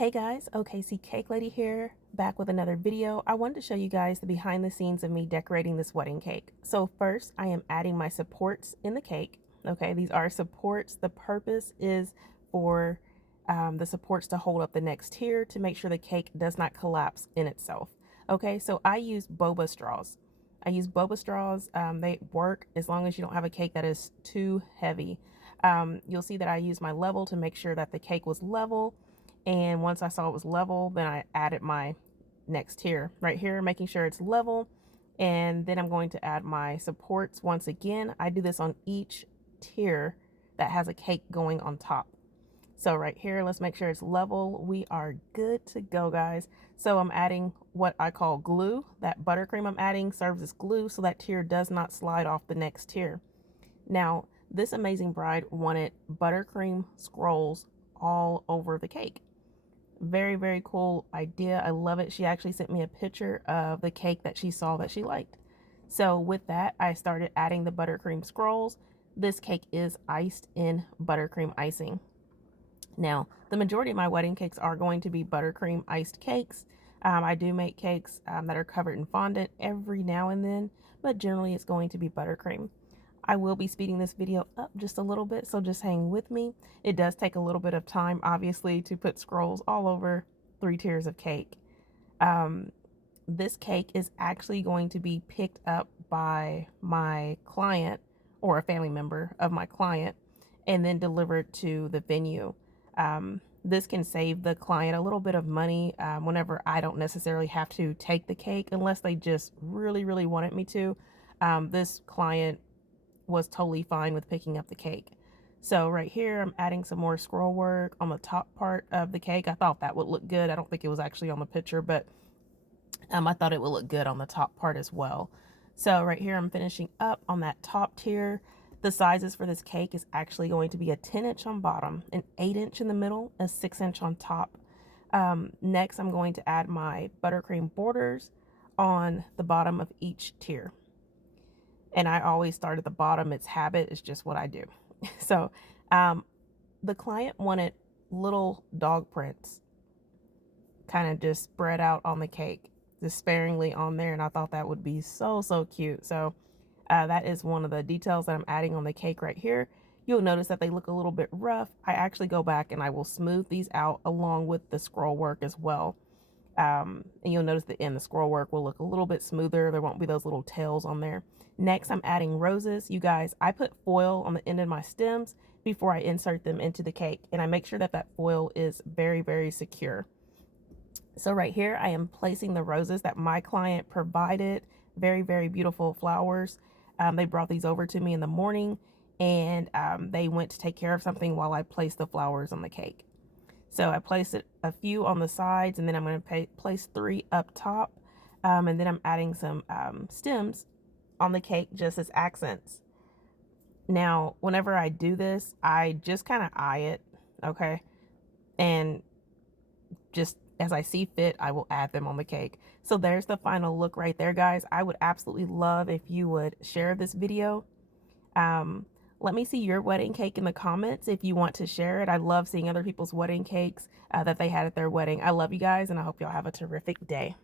Hey guys, OKC Cake Lady here, back with another video. I wanted to show you guys the behind the scenes of me decorating this wedding cake. So first, I am adding my supports in the cake. Okay, these are supports. The purpose is for the supports to hold up the next tier to make sure the cake does not collapse in itself. Okay, so I use boba straws. They work as long as you don't have a cake that is too heavy. You'll see that I use my level to make sure that the cake was level. And once I saw it was level, then I added my next tier right here, making sure it's level. And then I'm going to add my supports once again. I do this on each tier that has a cake going on top. So right here, let's make sure it's level. We are good to go, guys. So I'm adding what I call glue. That buttercream I'm adding serves as glue so that tier does not slide off the next tier. Now, this amazing bride wanted buttercream scrolls all over the cake. Very, very cool idea. I love it. She actually sent me a picture of the cake that she saw that she liked. So with that, I started adding the buttercream scrolls. This cake is iced in buttercream icing. Now, the majority of my wedding cakes are going to be buttercream iced cakes. I do make cakes that are covered in fondant every now and then, but generally it's going to be buttercream. I will be speeding this video up just a little bit, so just hang with me. It does take a little bit of time, obviously, to put scrolls all over 3 tiers of cake. This cake is actually going to be picked up by my client or a family member of my client and then delivered to the venue. This can save the client a little bit of money whenever I don't necessarily have to take the cake unless they just really, really wanted me to. This client was totally fine with picking up the cake. So right here, I'm adding some more scroll work on the top part of the cake. I thought that would look good. I don't think it was actually on the picture, but I thought it would look good on the top part as well. So right here, I'm finishing up on that top tier. The sizes for this cake is actually going to be a 10-inch on bottom, an 8-inch in the middle, a 6-inch on top. Next, I'm going to add my buttercream borders on the bottom of each tier. And I always start at the bottom. It's habit. It's just what I do. So the client wanted little dog prints kind of just spread out on the cake, just sparingly on there. And I thought that would be so, so cute. So that is one of the details that I'm adding on the cake right here. You'll notice that they look a little bit rough. I actually go back and I will smooth these out along with the scroll work as well. And you'll notice that in the scroll work will look a little bit smoother. There won't be those little tails on there. Next, I'm adding roses. You guys, I put foil on the end of my stems before I insert them into the cake. And I make sure that that foil is very, very secure. So right here, I am placing the roses that my client provided. Very, very beautiful flowers. They brought these over to me in the morning and they went to take care of something while I placed the flowers on the cake. So I placed it a few on the sides and then I'm going to place 3 up top. And then I'm adding some stems on the cake just as accents. Now, whenever I do this, I just kind of eye it, okay? And just as I see fit, I will add them on the cake. So there's the final look right there, guys. I would absolutely love if you would share this video. Let me see your wedding cake in the comments if you want to share it. I love seeing other people's wedding cakes that they had at their wedding. I love you guys, and I hope y'all have a terrific day.